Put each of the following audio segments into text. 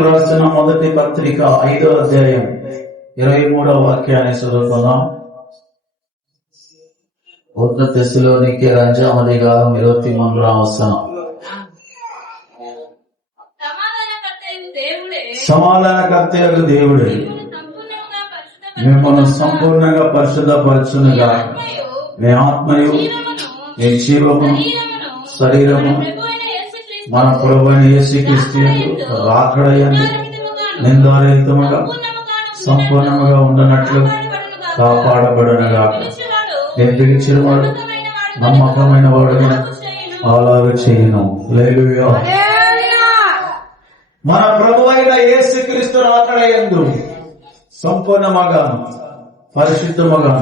రాసిన మొదటి పత్రిక 5వ అధ్యాయం 23వ వాక్యాన్ని చదువుకుందాం. 1 తెస్సలోనికే 5వ అధికారం 23వ వచనం. సమాధానకర్తయగు దేవుడే మిమ్మల్ని సంపూర్ణంగా పరిశుద్ధపరచునుగా, మీ ఆత్మయు మీ జీవము శరీరము మన ప్రభువైన యేసుక్రీస్తు రాకడయందు నిందారహితముగా సంపూర్ణముగా ఉండనట్లు కాపాడబడునుగా. నేను పిలిచినవాడు నమ్మకమైన వాడుగా అలాగే చేయను. హల్లెలూయా. మన ప్రభువైన యేసుక్రీస్తు రాకడయందు సంపూర్ణముగా పరిశుద్ధముగా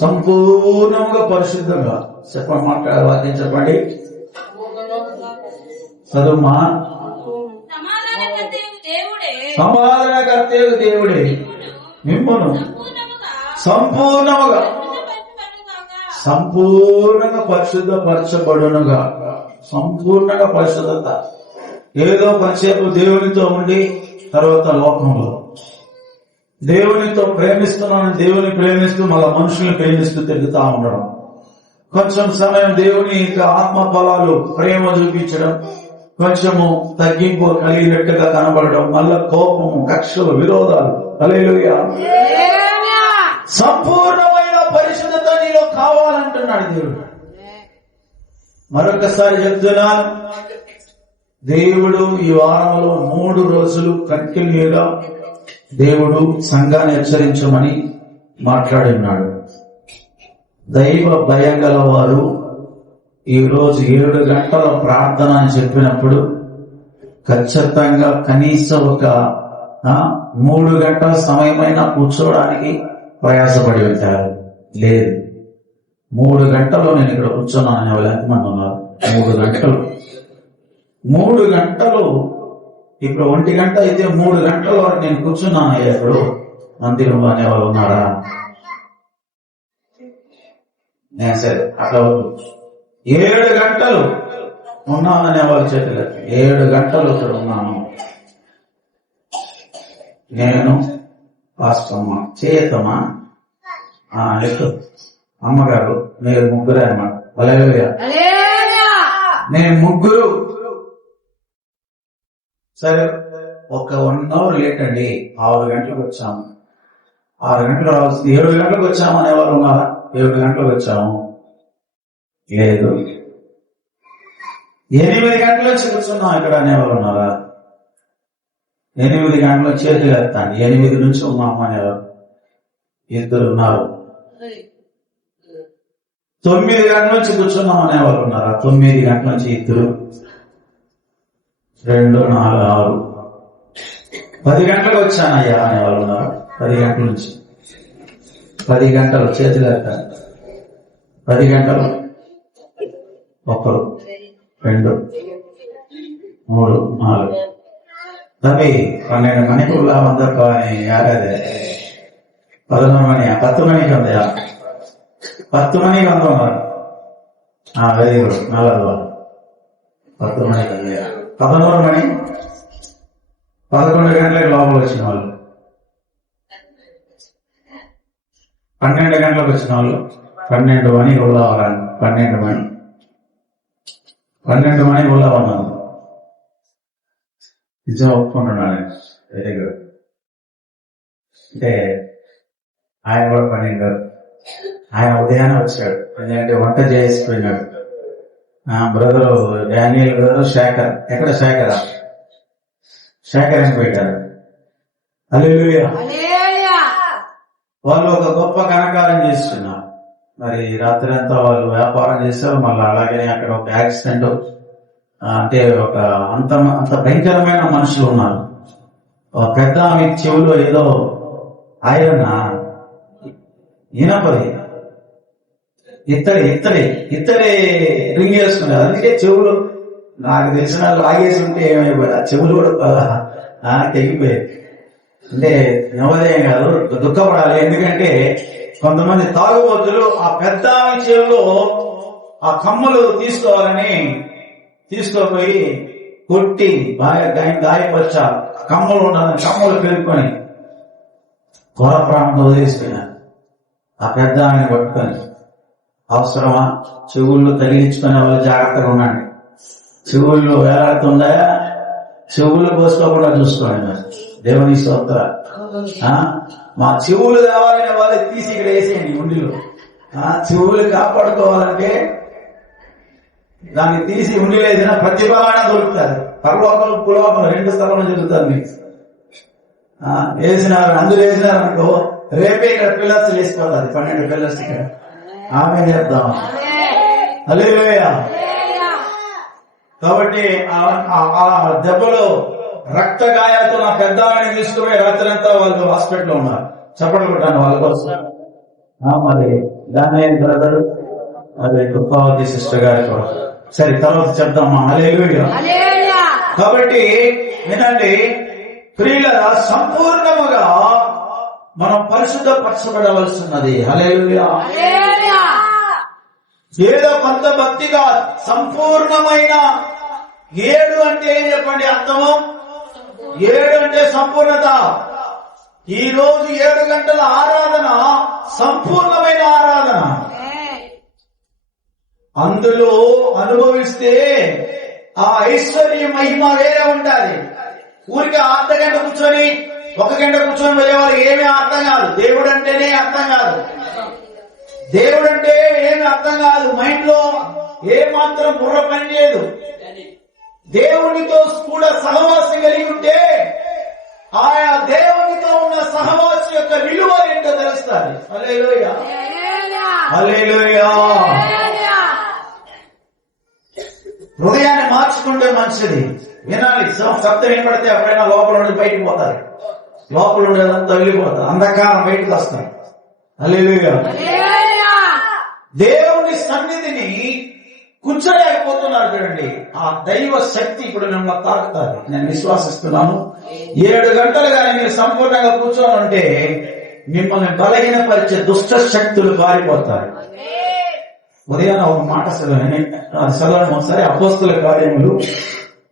సంపూర్ణముగా పరిశుద్ధంగా చెప్పండి. మాట్లాడే వాక్యం చెప్పండి. చదువుమా. సమాధానకర్తయగు దేవుడే మిమ్మల్ని సంపూర్ణంగా పరిశుద్ధపరచబడునుగా. సంపూర్ణంగా పరిశుద్ధత. ఏదో కొంచెంసేపు దేవునితో ఉండి తర్వాత లోకంలో దేవునితో ప్రేమిస్తున్నాను, దేవుని ప్రేమిస్తూ మళ్ళా మనుషుల్ని ప్రేమిస్తూ తిరుగుతా ఉండడం, కొంచెం సమయం దేవుని ఆత్మ ఫలాలు ప్రేమ చూపించడం, కొంచెము తగ్గింపు కలిగినట్టుగా కనబడడం, మళ్ళా కోపము, కక్షలు, విరోధాలు. హల్లెలూయా. సంపూర్ణమైన పరిశుద్ధత నీలో కావాలంటున్నాడు దేవుడు. మరొకసారి చెప్తున్నాను, దేవుడు ఈ వారంలో 3 రోజులు కంటిన్యూగా దేవుడు సంఘాన్ని హెచ్చరించమని మాట్లాడినాడు. దైవ భయం గల వారు ఈ రోజు 7 గంటల ప్రార్థన అని చెప్పినప్పుడు ఖచ్చితంగా కనీసం ఒక 3 గంటల సమయమైనా కూర్చోవడానికి ప్రయాసపడి ఉంటారు. లేదు, 3 గంటలు నేను ఇక్కడ కూర్చున్నాను అనే వాళ్ళు ఎంతమంది ఉన్నారు? 3 గంటలు. ఇప్పుడు 1 గంట అయితే 3 గంటల వరకు నేను కూర్చున్నాను ఇప్పుడు మందిరంలో అనేవాళ్ళు ఉన్నారా? నేను సరే అట్లా 7 గంటలు ఉన్నాననే వాళ్ళు చేతులు 7 గంటలు ఇక్కడ ఉన్నాను నేను. పాస్టమ్మ చేయతమ్మా లెక్క అమ్మగారు మీరు ముగ్గురే అన్నమాట. హల్లెలూయా. నేను ముగ్గురు. సరే, ఒక 1 అవర్ లేట్ అండి. 6 గంటలకు వచ్చాము. 6 గంటలు రావాల్సింది 7 గంటలకు వచ్చాము అనేవారు ఉన్నారా? 7 గంటలకు వచ్చాము. లేదు, 8 గంటల నుంచి కూర్చున్నాం ఇక్కడ అనేవారు ఉన్నారా? 8 గంటల చేతులు ఎత్తాను. 8 నుంచి ఉన్నాము అనేవారు 2 ఉన్నారు. 9 గంటల నుంచి కూర్చున్నాం అనేవారు ఉన్నారా? 9 గంటల నుంచి 2, 2, 4, 6. 10 గంటలకు వచ్చానయ్యా అనేవాళ్ళు ఉన్నారు. 10 గంటల నుంచి 10 గంటలు చేతులు ఎత్తాను. 10 గంటలు 1, 2, 3, 4. తప్పి 12 మணிக்கு உள்ள வந்தப்ப யாராவது 11 மணி 10 மணிக்கு வந்தியா? 10 மணிக்கு வந்தவங்க. வெரி குட், நல்லது. 10 மணிக்கு வந்தியா? 11 மணி 11 గంటలకు లోపల వచ్చిన వాళ్ళు, 12 గంటలకు వచ్చిన వాళ్ళు 12 మణి ఉள்ள వరాను. 12 మణి ఉள்ள ఉన్నాను. నిజం ఒప్పుకుంటున్నాను. Very good. అంటే ఆయన కూడా 12. ఆయన ఉదయాన్నే వచ్చాడు. ఎందుకంటే వంట చేసిపోయినాడు. Brother Daniel brother Shekhar. ఎక్కడ శేఖర్ అని పెట్టారు. హల్లెలూయా. వాళ్ళు ఒక గొప్ప కనకారం చేస్తున్నారు. మరి రాత్రి అంతా వాళ్ళు వ్యాపారం చేశారు. మళ్ళీ అలాగే అక్కడ ఒక యాక్సిడెంట్, అంటే ఒక అంత భయంకరమైన మనుషులు ఉన్నారు. ఒక పెద్ద ఆమె చెవులో ఏదో ఆయన ఇనపది ఇత్తడి రింగ్ వేసుకున్నారు. అందుకే చెవులు నాకు తెలిసిన లాగేసి ఉంటే ఏమైపోయా, చెవులు కూడా తెగిపోయాయి. అంటే నవోదయం కాదు, దుఃఖపడాలి. ఎందుకంటే కొంతమంది తాగుబోతులు ఆ పెద్ద చెవులో ఆ కమ్మలు తీసుకోవాలని తీసుకోపోయి కొట్టి గాయపరిచా, కమ్మలు ఉండాలని కమ్మలు పెరుక్కొని ఘోర ప్రాణంతో వదిలేసిపోయినారు. ఆ పెద్ద ఆయన పట్టుకొని, అవసరమా? చెవుళ్ళు తగిలించుకునే వాళ్ళు జాగ్రత్తగా ఉండండి. చెవుళ్ళు వేలాడుతుందా, చెవులు కోసుకోకుండా చూసుకోండి. మరి దేవుని స్తోత్ర. మా చెవులు కావాలనే వాళ్ళు తీసి ఇక్కడ వేసేయండి ఉండిలో. చెవులు కాపాడుకోవాలంటే దాన్ని తీసి ఉండిలో వేసినా ప్రతిఫలాన దొరుకుతారు. పరలోకం పులోకం 2 స్థలంలో జరుగుతుంది మీకు. వేసినారు, అందులో వేసినారనుకో రేపే ఇక్కడ పిల్లర్స్ వేసిపోతుంది. 12 పిల్లర్స్ ఇక్కడ. ఆమె చెప్దాం హల్లెలూయా. కాబట్టి ఆ దెబ్బలో రక్త గాయాలతో నా పెద్ద ఆమెను తీసుకుపోయి రాత్రంతా వాళ్ళు హాస్పిటల్లో ఉన్నారు. చప్పట్లు కొట్టాను వాళ్ళ కోసం. మరి దాన్ని బ్రదర్, అదే కృపావతి సిస్టర్ గారి కోసం. సరే, తర్వాత చెప్దామా. హల్లెలూయా. కాబట్టి వినండి ప్రియులారా, సంపూర్ణముగా మనం పరిశుద్ధపరచబడవలసినది. హల్లెలూయా. ఏదో కొంత భక్తిగా సంపూర్ణమైన 7 అంటే ఏం చెప్పండి అర్థము? 7 అంటే సంపూర్ణత. ఈ రోజు 7 గంటల ఆరాధన సంపూర్ణమైన ఆరాధన. అందులో అనుభవిస్తే ఆ ఐశ్వర్య మహిమ వేరే ఉండాలి. ఊరికి అర్ధ గంట కూర్చొని 1 గంట కూర్చొని వెళ్ళేవాళ్ళు ఏమీ అర్థం కాదు. దేవుడు అంటేనే అర్థం కాదు. దేవుడు అంటే ఏమి అర్థం కాదు. మైండ్ లో ఏ మాత్రం బుర్ర పని చేయదు. దేవునితో కూడా సహవాసం కలిగి ఉంటే ఆయా దేవునితో ఉన్న సహవాసం యొక్క విలువ ఏంటో తెలుస్తుంది. హల్లెలూయా, హల్లెలూయా. హృదయాన్ని మార్చుకుంటే మంచిది. వినాలి, శబ్దం వినపడితే ఎప్పుడైనా లోపల నుండి బయటకు పోతారు. లోపల ఉండేదంతా వెళ్ళిపోతారు, అంధకారం బయటకు వస్తారు. హల్లెలూయా. దేవుని సన్నిధిని కూర్చోలేకపోతున్నారు చూడండి. ఆ దైవ శక్తి ఇప్పుడు మిమ్మల్ని తాకుతారు. నేను విశ్వాసిస్తున్నాను. 7 గంటలు కానీ మీరు సంపూర్ణంగా కూర్చోనంటే మిమ్మల్ని బలహీనపరిచే దుష్ట శక్తులు పారిపోతారు. ఉదయాన్న ఒక మాట చదవడం ఒకసారి. అపోస్తుల కార్యములు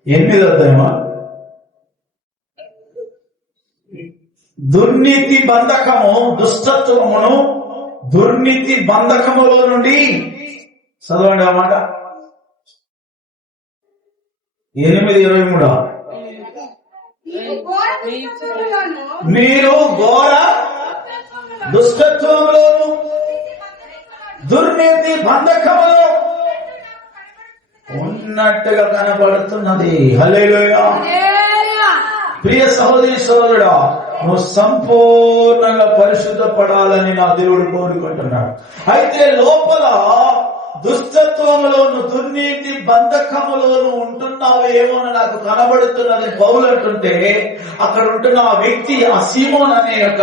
8వ అధ్యాయం. దుర్నీతి బంధకము, దుష్టత్వమును దుర్నీతి బంధకములో నుండి చదవండి ఆ మాట. 8:23. మీరు ఘోర దుష్టత్వములోను దుర్నీతి బంధకములో ఉన్నట్టుగా కనబడుతున్నది. హల్లెలూయా. ప్రియ సహోదరి సోదరుడా, నువ్వు సంపూర్ణంగా పరిశుద్ధపడాలని నా దేవుడు కోరుకుంటున్నాడు. అయితే లోపల దుష్టత్వములోను దుర్నీతి బంధకములోను ఉంటున్నావు ఏమోని నాకు కనబడుతున్నది పౌలు అంటుంటే, అక్కడ ఉంటున్న ఆ వ్యక్తి, ఆ సీమోన్ అనే యొక్క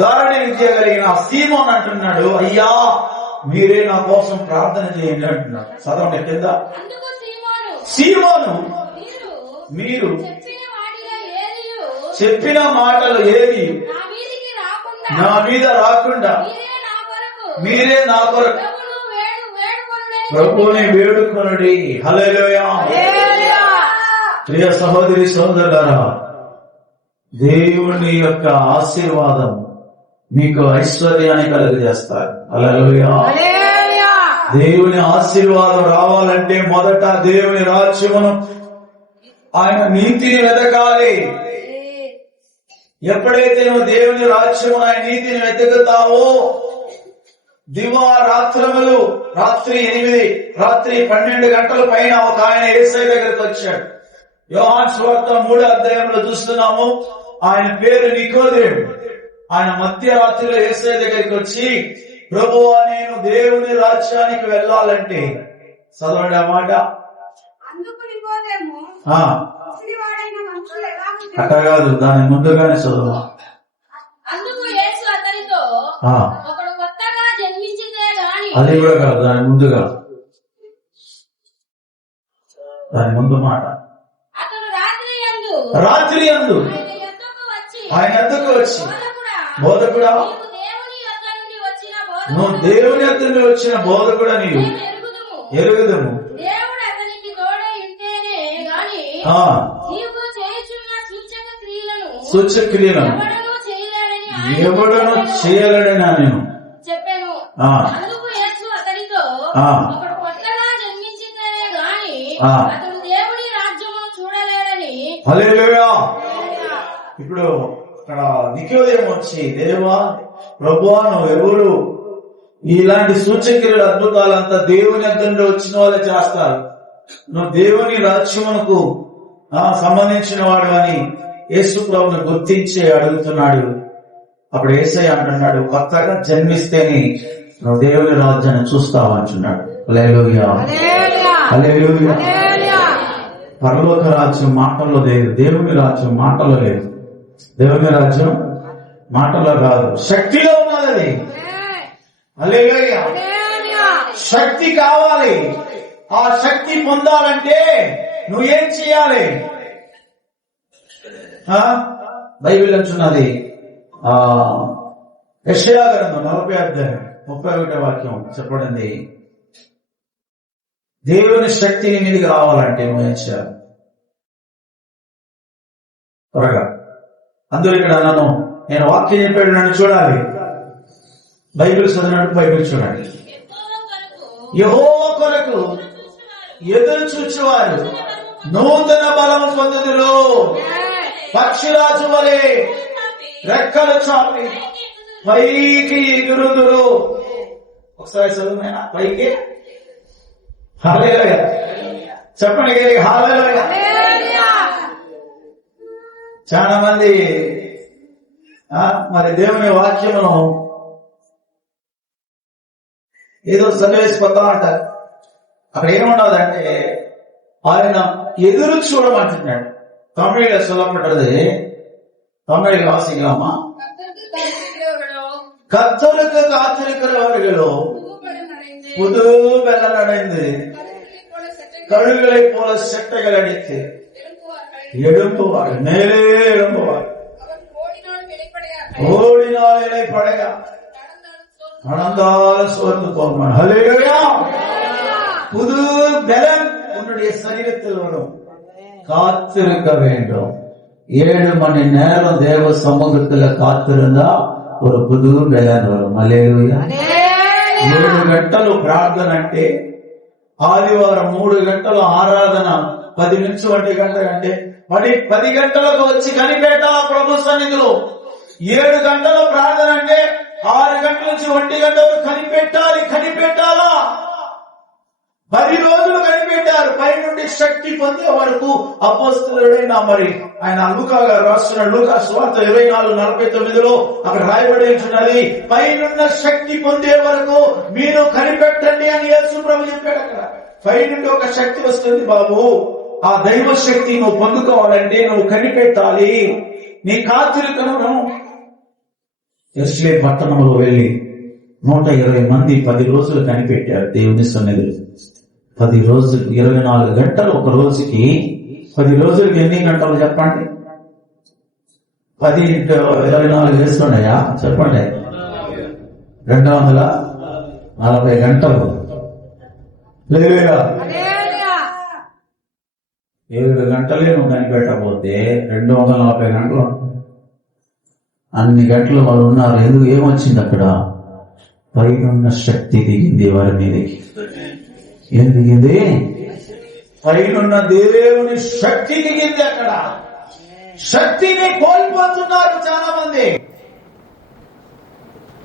గారడి విద్య కలిగిన ఆ సీమోన్ అంటున్నాడు, అయ్యా మీరే నా కోసం ప్రార్థన చేయండి అంటున్నాడు. చదవండి కింద. సీమోను, మీరు చెప్పిన మాటలు ఏవి నా మీద రాకుండా మీరే నా కొరకు ప్రభువుని వేడుకొనుడి. హల్లెలూయా. ప్రియ సహోదరి సోదరులారా, దేవుని యొక్క ఆశీర్వాదం మీకు ఐశ్వర్యాన్ని కలుగజేస్తారు. హల్లెలూయా. దేవుని ఆశీర్వాదం రావాలంటే మొదట దేవుని రాజ్యమును, ఆయన నీతిని వెతకాలి. ఎప్పుడైతే నువ్వు దేవుని రాజ్యము, ఆయన నీతిని వెతుకుతావో, దివారాత్రములు, రాత్రి 8, రాత్రి 12 గంటల పైన ఒక ఆయన యేసయ్య దగ్గరికి వచ్చాడు. యోహాను సువార్త 3వ అధ్యాయంలో చూస్తున్నాము. ఆయన పేరు నికోదేము. ఆయన మధ్యరాత్రిలో యేసయ్య దగ్గరికి వచ్చి, ప్రభువా నేను దేవుని రాజ్యానికి వెళ్ళాలంటే, చదవండి ఆ మాట. అట్లా కాదు, దాని ముందుగానే చదువు. అది కూడా కాదు, దాని ముందు కాదు, దాని ముందు మాట. రాత్రి యందు ఆయన ఎద్దకు వచ్చి, బోధకుడా నువ్వు దేవుని యొద్ద నుండి వచ్చిన బోధకుడా నీవు ఎరుగుదుము. నీవు చేయుచున్న సూచక క్రియలను ఎవడను చేయలేడని నేను చెప్పాను. అందుకు యేసు అతనితో, ఒకడు కొత్తగా జన్మించిందనే గాని అతడు దేవుని రాజ్యమును చూడలేడని. హల్లెలూయా. ఇప్పుడు అక్కడ నికోదేము వచ్చి, దేవా ప్రభువా నువ్వెవరు? ఇలాంటి సూచక్రియలు అద్భుతాలంతా దేవుని అద్దెంలో వచ్చిన వాళ్ళే చేస్తారు. నువ్వు దేవుని రాజ్యమునకు సంబంధించిన వాడు అని యేసు ప్రభువును గుర్తించి అడుగుతున్నాడు. అప్పుడు యేసయ్య అంటున్నాడు, కొత్తగా జన్మిస్తేనే నువ్వు దేవుని రాజ్యాన్ని చూస్తావు అంటున్నాడు. హల్లెలూయా, హల్లెలూయా. పరలోక రాజ్యం మాటల్లో లేదు, దేవుని రాజ్యం మాటల్లో లేదు. దేవుని రాజ్యం మాటల్లో కాదు, శక్తిలో ఉన్నది. హల్లెలూయా. శక్తి కావాలి. ఆ శక్తి పొందాలంటే నువ్వేం చేయాలి? బైబిల్ అంటున్నది, యెషయా గ్రంథం 40 అధ్యాయం 31 వాక్యం చెప్పబడింది, దేవుని శక్తిని మీదకి రావాలంటే నువ్వేం చేయాలి? త్వరగా. అందులో ఇక్కడ నేను వాక్యం చెప్పాడు, నన్ను చూడాలి. బైబిల్ చదివినట్టు బైబిల్ చూడండి. యెహోవా కొరకు ఎదురు చూచువారు నూతన బలము పొందుదురు, పక్షిరాజు వలె రెక్కలు చాపి పైకి ఎగురుదురు. ఒకసారి చదువునా పైకి. హల్లెలూయా చెప్పండి, హల్లెలూయా. చాలా మంది మరి దేవుని వాక్యమును ఏదో చదివేసిపోతా అంటారు. అక్కడ ఏమున్నదంటే ఆయన ఎదురు చూడమంటున్నాడు. తమిళ சொல்லப்பட்டது, தமிழ் வாசிக்கலாமா? கர்த்தருக்கு காத்திருக்கிறவர்களோ புது பலன் அடைந்து கழுகுகளை போல செட்டைகள் அடித்து எழும்புவார்கள், மேலே எழும்புவார்கள், ஓடினால் இலைப்படையா, நடந்தால் சோர்ந்து போவார்கள். ஹல்லேலூயா. புது பலன் உன்னுடைய சரீரத்தில் வரும். காத்திருக்க வேண்டும். 7 மணி நேரம் தேவ சமூகத்துல காத்திருந்தா ஒரு புது బలం వரும். హల్లెలూయా. 7 గంటలు ప్రార్థన అంటే, ఆదివారం 3 గంటలు ఆరాధన, 10 నుంచి 1 గంట అంటే 10 గంటలకు వచ్చి కనిపెట్టాలా ప్రభు సన్నిధిలో. 7 గంటల ప్రార్థన అంటే 6 గంటల నుంచి 1 గంట వరకు కనిపెట్టాలా. 10 రోజులు కనిపెట్టారు. పై నుండి శక్తి పొందే వరకు అపోస్తలుడైన మరి ఆయన లూకా గారు రాస్తున్న లూకా సువార్త 24:49 అక్కడ రాయబడి ఉంటున్నది, పైనున్న శక్తి పొందే వరకు మీరు కనిపెట్టండి అని యేసు ప్రభు చెప్పాడు. అక్కడ పై నుండి ఒక శక్తి వస్తుంది బాబు. ఆ దైవ శక్తి నువ్వు పొందుకోవాలంటే నువ్వు కనిపెట్టాలి. నీ కాతిరికను యెరూషలేము పట్టణంలో వెళ్లి 120 మంది 10 రోజులు కనిపెట్టారు దేవుని సన్నిధిలో. 10 రోజులు 24 గంటలు. ఒక రోజుకి 10 రోజులకి ఎన్ని గంటలు చెప్పండి? 10 × 24 వేస్తున్నాయా చెప్పండి? 240 గంటలు. లేదా 7 గంటలే నువ్వు కనిపెట్టకపోతే 240 గంటలు. అన్ని గంటలు వాళ్ళు ఉన్నారు. ఎందుకు? ఏమొచ్చింది అక్కడ? పైనున్న శక్తి దిగింది వారి మీదకి. ఏం దిగింది? పైనున్న దేవుని శక్తి దిగింది. అక్కడ శక్తిని కోల్పోతున్నారు చాలా మంది.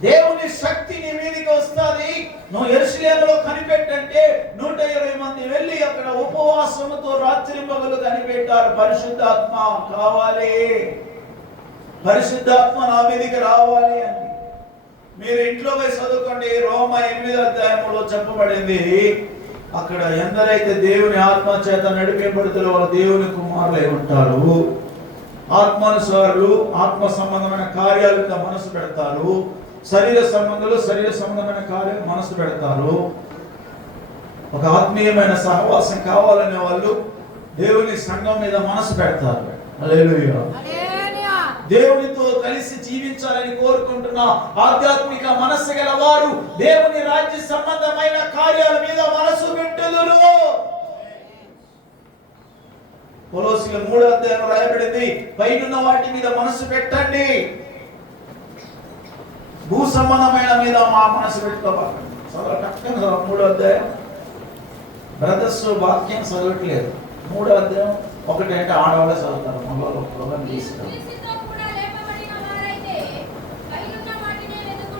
దేవుని శక్తి నీ మీదకి వస్తుంది. నువ్వు యెరూషలేములో కనిపెట్టంటే 120 మంది వెళ్ళి అక్కడ ఉపవాసముతో రాత్రి పగలు కనిపెట్టారు. పరిశుద్ధాత్మ కావాలి, పరిశుద్ధాత్మ నా మీదకి రావాలి అని. మీరు ఇంట్లో పోయి చదువుకోండి. రోమా 8వ అధ్యాయంలో చెప్పబడింది, అక్కడ ఎందరైతే దేవుని ఆత్మ చేత నడిపింపబడుతారో వాళ్ళు దేవుని కుమారులై ఉంటారు. ఆత్మానుసారులు ఆత్మ సంబంధమైన కార్యాల మీద మనసు పెడతారు. శరీర సంబంధులు శరీర సంబంధమైన కార్యాలు మనసు పెడతారు. ఒక ఆత్మీయమైన సహవాసం కావాలనే వాళ్ళు దేవుని సంఘం మీద మనసు పెడతారు. హల్లెలూయా. దేవునితో కలిసి జీవించాలని కోరుకుంటున్న ఆధ్యాత్మిక మనస్సు గల వారు దేవుని రాజ్య సంబంధమైన కార్యాల మీద మనసు పెట్టుదురు. కొలొస్సీ అపోస్తలుల 3వ అధ్యాయంలో రాయబడింది, పైనున్న వాటి మీద మనసు పెట్టండి, భూ సంబంధమైన మీద మా మనసు పెట్టుకోవాలి. చదవటం 3వ అధ్యాయం. బ్రదర్స్ వాక్యం చదవట్లేదు. 3వ అధ్యాయం 1 అంటే ఆడవాళ్ళే చదువుతారు, మగవాళ్ళు ప్రోగ్రాం తీసుకుంటారు.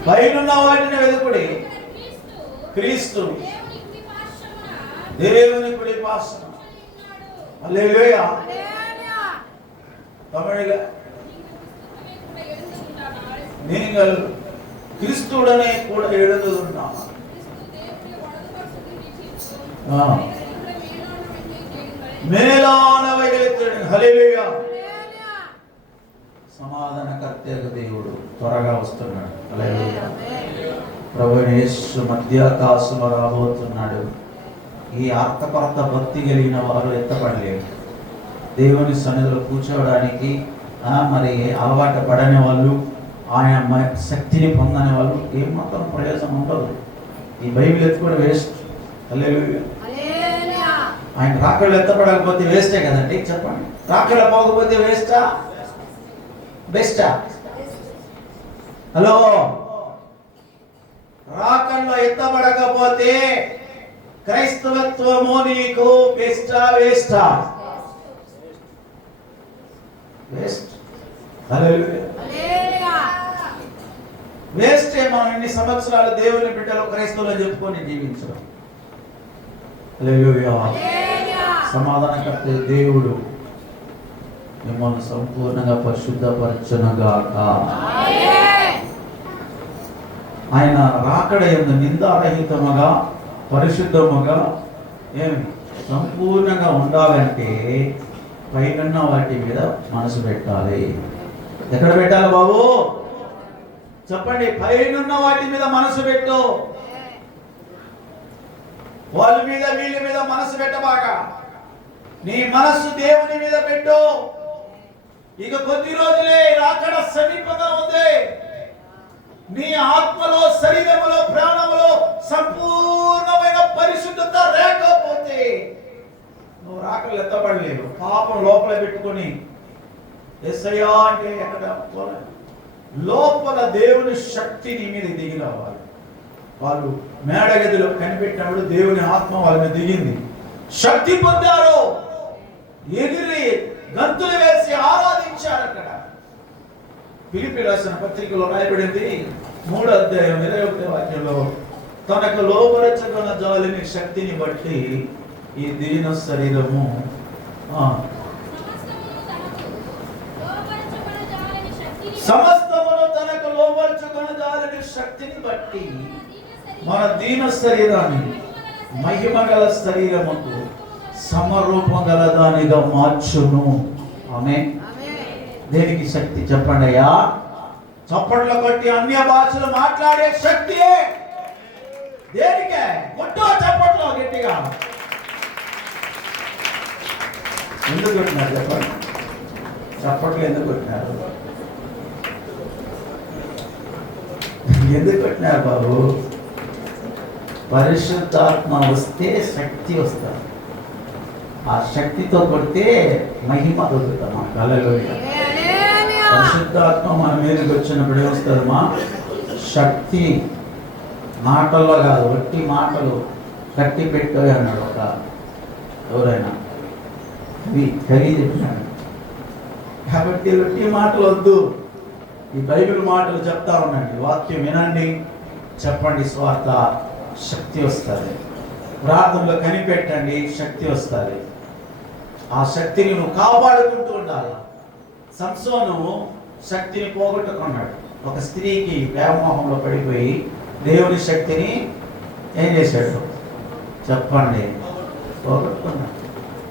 పైనున్న వాటిని వెదుకుడి, క్రీస్తు దేవుని కుడి పార్శ్వమున. హల్లెలూయా. తమిళ நீங்கள் క్రీస్తుడనే కూడా எழுந்துన్నాం. మేలానవైகளை தேடுங்கள். హల్లెలూయా. సమాధానకర్త దేవుడు త్వరగా వస్తున్నాడు. హల్లెలూయా. ప్రభువైన యేసు మధ్యాకాశంలో రాబోతున్నాడు. ఈ ఆర్తపరత భక్తి కలిగిన వారు ఎత్తపడలేరు. దేవుని సన్నిధిలో కూర్చోవడానికి మరి అలవాటు పడని వాళ్ళు, ఆయన శక్తిని పొందని వాళ్ళు ఏమాత్రం ప్రయోజనం ఉండదు. ఈ బైబిల్ ఎత్తుకోవడం వేస్ట్. హల్లెలూయా. ఆయన రాకళ్ళు ఎత్తపడకపోతే వేస్టే కదండి, చెప్పండి. రాకళ్ళు పోకపోతే వేస్టా బెస్టా? హలో, రాకల్లో ఎత్తబడకపోతే క్రైస్తవత్వము నీకు బెస్టా వేస్టా? వేస్ట్. హల్లెలూయా. వేస్టే. మనం ఇన్ని సంవత్సరాలు దేవుని బిడ్డలు క్రైస్తవులు చెప్పుకొని జీవించడం. హల్లెలూయా. సమాధానకర్త దేవుడు మిమ్మల్ని సంపూర్ణంగా పరిశుద్ధపరచునుగాక. ఆయన రాకడ యందు నిందారహితముగా పరిశుద్ధముగా ఏమి సంపూర్ణంగా ఉండాలంటే పైనున్న వాటి మీద మనసు పెట్టాలి. ఎక్కడ పెట్టాలి బాబు చెప్పండి? పైనున్న వాటి మీద మనసు పెట్టు. వాళ్ళ మీద వీళ్ళ మీద మనసు పెట్టబాక. నీ మనస్సు దేవుని మీద పెట్టు. ఇక కొద్ది రోజులే రాకడ సమీపంగా ఉంది. నీ ఆత్మలో, శరీరములో, ప్రాణములో సంపూర్ణమైన పరిశుద్ధత లేకపోతే నువ్వు రాకలు ఎత్తబడలేవు. పాపం లోపల పెట్టుకొని యేసయ్యా అంటే ఎక్కడ లోపల దేవుని శక్తి నీ మీద దిగి రావాలి. వాళ్ళు మేడగదిలో కనిపెట్టినప్పుడు దేవుని ఆత్మ వాళ్ళ మీద దిగింది, శక్తి పొందారు, ఎగిరి గంతులు వేసి ఆరాధించారు. అక్కడ ఫిలిప్పీ రాసిన పత్రికలో రాయబడింది 3వ అధ్యాయం 21వ వాక్యంలో, తనకు లోపరచగల జాలిని శక్తిని బట్టి ఈ దీన శరీరము సమస్తమును తనకు లోపరచుకొన జాలిని శక్తిని బట్టి మన దీన శరీరాన్ని మహిమ గల శరీరముకు సమరూపం గల దానిగా మార్చును. ఆమేన్. దేనికి శక్తి చెప్పండి అయ్యా? చప్పట్లు కొట్టి అన్య భాషలు మాట్లాడే శక్తియే. దేనికే? కొట్టో చప్పట్లో గట్టిగా. ఎందుకు కొట్టినారు చెప్పండి? చప్పట్లు ఎందుకు కొట్టినారు? ఎందుకు కొట్టినారు బాబు? పరిశుద్ధాత్మ వస్తే శక్తి వస్తుంది. ఆ శక్తితో కొడితే మహిమ దొరుకుతామా? హల్లెలూయా. పరిశుద్ధాత్మ మన మీదకి వచ్చినప్పుడు ఏమొస్తుందమ్మా? శక్తి. మాటల్లో కాదు, వట్టి మాటలు కట్టి పెట్టు అన్నాడు ఒక ఎవరైనా కవి చెప్పినాడు. కాబట్టి వట్టి మాటలు వద్దు, ఈ బైబిల్ మాటలు చెప్తా ఉండండి, వాక్యం వినండి, చెప్పండి, స్వార్థ శక్తి వస్తుంది. ప్రార్థనలో కనిపెట్టండి, శక్తి వస్తుంది. ఆ శక్తిని నువ్వు కాపాడుకుంటూ ఉండాలి. సంసోను శక్తిని పోగొట్టుకున్నాడు. ఒక స్త్రీకి వ్యామోహంలో పడిపోయి దేవుని శక్తిని ఏం చేశాడు చెప్పండి? పోగొట్టుకున్నాడు.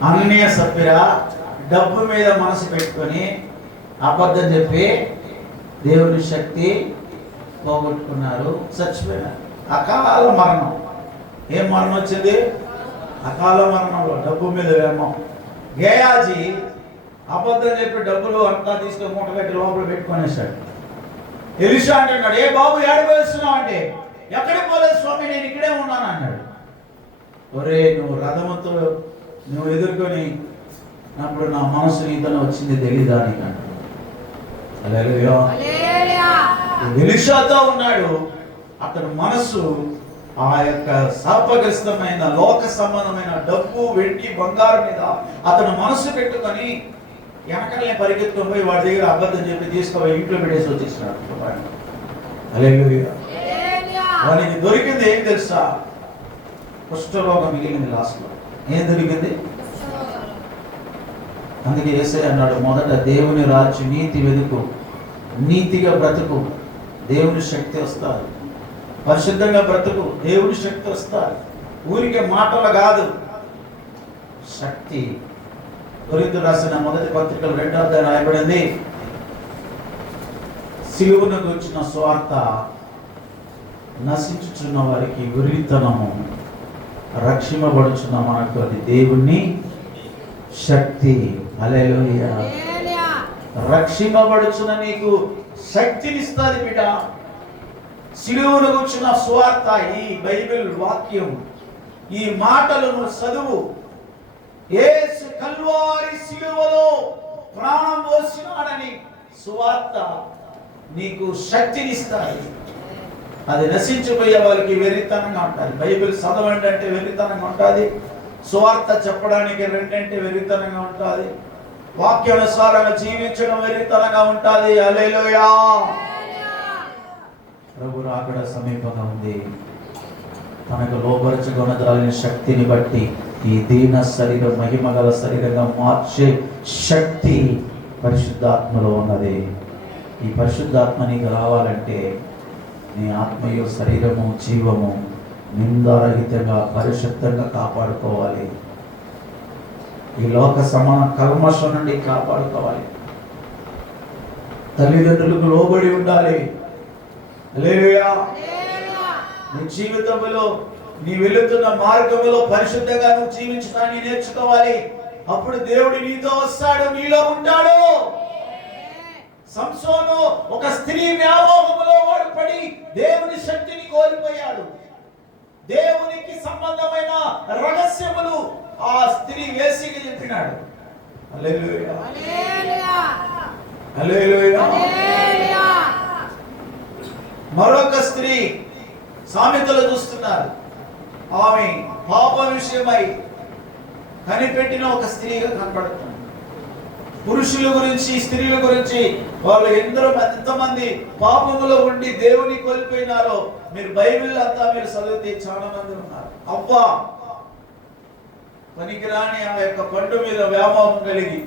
అన్నయ్య సభ్యురా డబ్బు మీద మనసు పెట్టుకొని అబద్ధం చెప్పి దేవుని శక్తి పోగొట్టుకున్నారు, చచ్చిపోయినారు. అకాల మరణం. ఏం మరణం వచ్చింది? అకాల మరణంలో డబ్బు మీద వ్యామోహం. గేయాజీ అబద్ధం చెప్పి డబ్బులు అంతా తీసుకొని మూట కట్టి లోపల పెట్టుకునేసాడు. ఎలీషా అంటున్నాడు, ఏ బాబు ఏడవేస్తున్నావు అంటే, ఎక్కడికి పోలేదు స్వామి, నేను ఇక్కడే ఉన్నాను అన్నాడు. ఒరే, నువ్వు రథముతో నువ్వు ఎదుర్కొని అప్పుడు నా మనసు నీతోనే వచ్చింది తెలీదా నీకు అంటాడు. హల్లెలూయా. ఎలీషాతో ఉన్నాడు. అతని మనసు ఆ యొక్క శాపగ్రస్తమైన లోక సంబంధమైన డబ్బు వెండి బంగారం మీద అతను మనసు పెట్టుకొని వెనకలనే పరిగెత్తుకొని పోయి వాడి దగ్గర అబద్ధం చెప్పి తీసుకుపోయి ఇంట్లో పెట్టేసి వచ్చేసినాడు. హల్లెలూయా. వానికి దొరికింది ఏం తెలుసా? కుష్ఠరోగం మిగిలింది లాస్ట్లో. ఏం దొరికింది? అందుకే యేసయ్య అన్నాడు, మొదట దేవుని రాజ్యం నీతి వెతుకు, నీతిగా బ్రతుకు, దేవుని శక్తి వస్తారు. పరిశుద్ధంగా బ్రతుకు, దేవుని శక్తి వస్తారు. ఊరికే మాటలు కాదు, శక్తి. కొరింథీయులకు రాసిన మొదటి పత్రికలో 2వ అధ్యాయం రాయబడింది, సిలువను గురించిన సువార్త నశించుచున్న వారికి వెర్రితనము, రక్షింపబడుచున్న మనకు అది దేవుని శక్తి. హల్లెలూయా. రక్షింపబడుచున్న నీకు శక్తినిస్తుంది బిడ్డ. సిలువను గురించిన సువార్త, ఈ బైబిల్ వాక్యం, ఈ మాటలను చదువు. యేసు కల్వారి సిలువలో ప్రాణం పోసినాడని సువార్త నీకు శక్తినిస్తాయి. అది నశించిపోయే వాళ్ళకి వెర్రితనంగా ఉంటుంది. బైబిల్ చదవండి అంటే వెర్రితనంగా ఉంటుంది. సువార్త చెప్పడానికి రెండంటే వెర్రితనంగా ఉంటుంది. వాక్యానుసారంగా జీవించడం వెర్రితనంగా ఉంటుంది. హల్లెలూయా. ప్రభు రాకడ సమీపంగా ఉంది. తనకు లోపరచుకొనగలిగిన శక్తిని బట్టి ఈ దీన శరీరం మహిమగల శరీరంగా మార్చే శక్తి పరిశుద్ధాత్మలో ఉన్నది. ఈ పరిశుద్ధాత్మ నీకు రావాలంటే నీ ఆత్మయు శరీరము జీవము నిందారహితంగా పరిశుద్ధంగా కాపాడుకోవాలి. ఈ లోక సమాన కల్మషం నుండి కాపాడుకోవాలి. తల్లిదండ్రులకు లోబడి ఉండాలి. హల్లెలూయా. నీ జీవితంలో నీ వెళుతున్న మార్గంలో పరిశుద్ధంగా నువ్వు జీవించడాన్ని నేర్చుకోవాలి. అప్పుడు దేవుడు నీతో వస్తాడు, నీలో ఉంటాడు. సంసోను ఒక స్త్రీ వ్యామోహంలో వాడు పడి దేవుని శక్తిని కోల్పోయాడు. దేవునికి సంబంధమైన రహస్యములు ఆ స్త్రీ వేసికి చెప్పినాడు. హల్లెలూయా. హల్లెలూయా. మరొక స్త్రీ సామెతలు చూస్తున్నారు. ఆమె పాప విషయమై కనిపెట్టిన ఒక స్త్రీగా కనబడుతుంది. పురుషుల గురించి స్త్రీల గురించి వాళ్ళు ఎంతమంది పాపములో ఉండి దేవుని కోల్పోయినారో మీరు బైబిల్ అంతా మీరు చదివితే చాలా మంది ఉన్నారు. అవ్వా పనికిరాని ఆ యొక్క పండు మీద వ్యామోహం కలిగి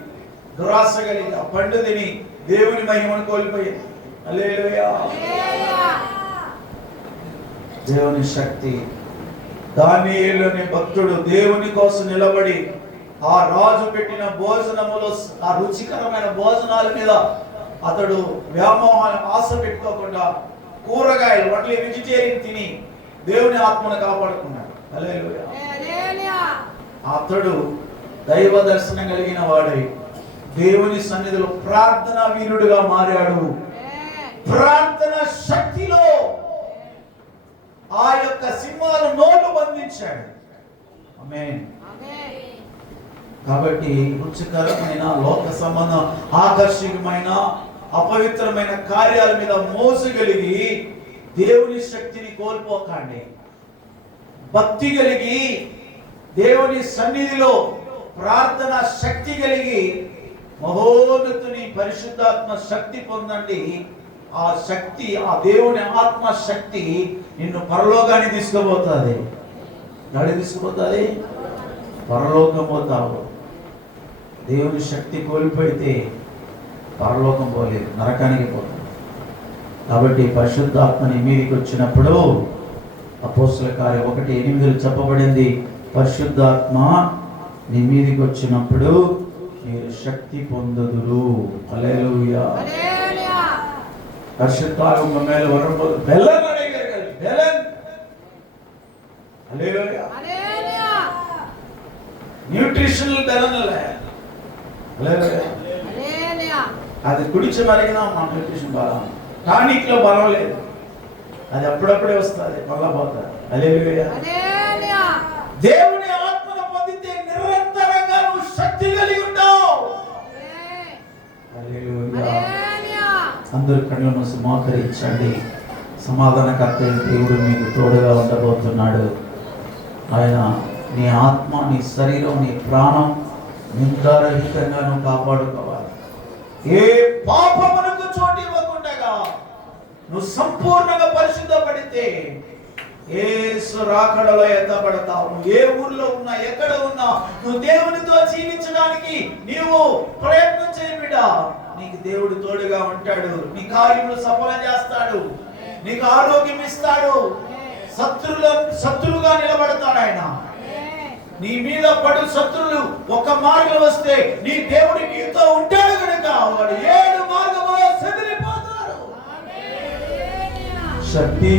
దురాశ కలిగి ఆ పండు తిని దేవుని మహిమను కోల్పోయింది. హల్లెలూయా. దేవుని శక్తి. దానియేలుని భక్తుడు దేవుని కోసం నిలబడి ఆ రాజు పెట్టిన భోజనములో ఆ రుచికరమైన భోజనాల మీద అతడు వ్యామోహాన్ని ఆశ పెట్టుకోకుండా కూరగాయలు ఓన్లీ వెజిటేరియన్ తిని దేవుని ఆత్మను కాపాడుకున్నాడు. హల్లెలూయా. అతడు దైవ దర్శనం కలిగిన వాడై దేవుని సన్నిధిలో ప్రార్థనా వీరుడుగా మారాడు. ప్రార్థన శక్తిలో ఆ యొక్క సింహాల నోలు బంధించాడు. ఆమేన్. కాబట్టి రుచికరమైన లోక సంబంధం ఆకర్షణీయమైన అపవిత్రమైన కార్యాల మీద మోసగలిగి దేవుని శక్తిని కోల్పోకండి. భక్తి కలిగి దేవుని సన్నిధిలో ప్రార్థన శక్తి కలిగి మహోన్నతుని పరిశుద్ధాత్మ శక్తి పొందండి. ఆ శక్తి, ఆ దేవుని ఆత్మ శక్తి నిన్ను పరలోకాన్ని తీసుకుపోతుంది. గాడి తీసుకుపోతుంది, పరలోకం పోతావు. దేవుని శక్తి కోల్పోయితే పరలోకం పోలేదు, నరకానికి పోతుంది. కాబట్టి పరిశుద్ధాత్మని మీదికి వచ్చినప్పుడు అపోస్తలుల కార్యం 1:8 చెప్పబడింది, పరిశుద్ధాత్మ నీ మీదికి వచ్చినప్పుడు మీరు శక్తి పొందుదురు. హల్లెలూయా. పరిశుద్ధాత్మ ಮೇಲೆ வரும்போது బెలన్ అడిగారు. బెలన్. హల్లెలూయా. న్యూట్రిషనల్ బెలన్ అಲ್ಲ. హల్లెలూయా. అది కుడిచి మరిగినా మన న్యూట్రిషన్ బలం, టానిక్ లో బలం లేదు. అది అప్పుడప్పుడే వస్తుంది, మళ్ళా పోతుంది. హల్లెలూయా. దేవుని ఆత్మను పొందితే నిరంతరంగా నువ్వు శక్తి కలిగి ఉంటావు. అందరు కళ్ళను మోకరించండి. సమాధానకర్త దేవుడు మీకు తోడుగా ఉండబోతున్నాడు. ఆయన నీ ఆత్మ, నీ శరీరం, నీ ప్రాణం నిందారహితంగా నువ్వు కాపాడుకోవాలి. ఏ పాపమునకు చోటు ఇవ్వకుండా నువ్వు సంపూర్ణంగా పరిశుద్ధపడితే యేసు రాకడలో ఎత్తబడతావు. ఏ ఊర్లో ఉన్నా, ఎక్కడ ఉన్నా, నువ్వు దేవునితో జీవించడానికి నీవు ప్రయత్నం చేయి బిడ్డ. నీకు దేవుడు తోడుగా ఉంటాడు. నీ కార్యములు సఫలం చేస్తాడు. నీకు ఆరోగ్యం ఇస్తాడు. శత్రులుగా నిలబడతాడు ఆయన. నీ మీద పడు శత్రులు ఒక మార్గం వస్తే నీ దేవుడు నీతో ఉంటాడు కనుక వాడు 7 మార్గములో చెదిరిపోతారు. శక్తి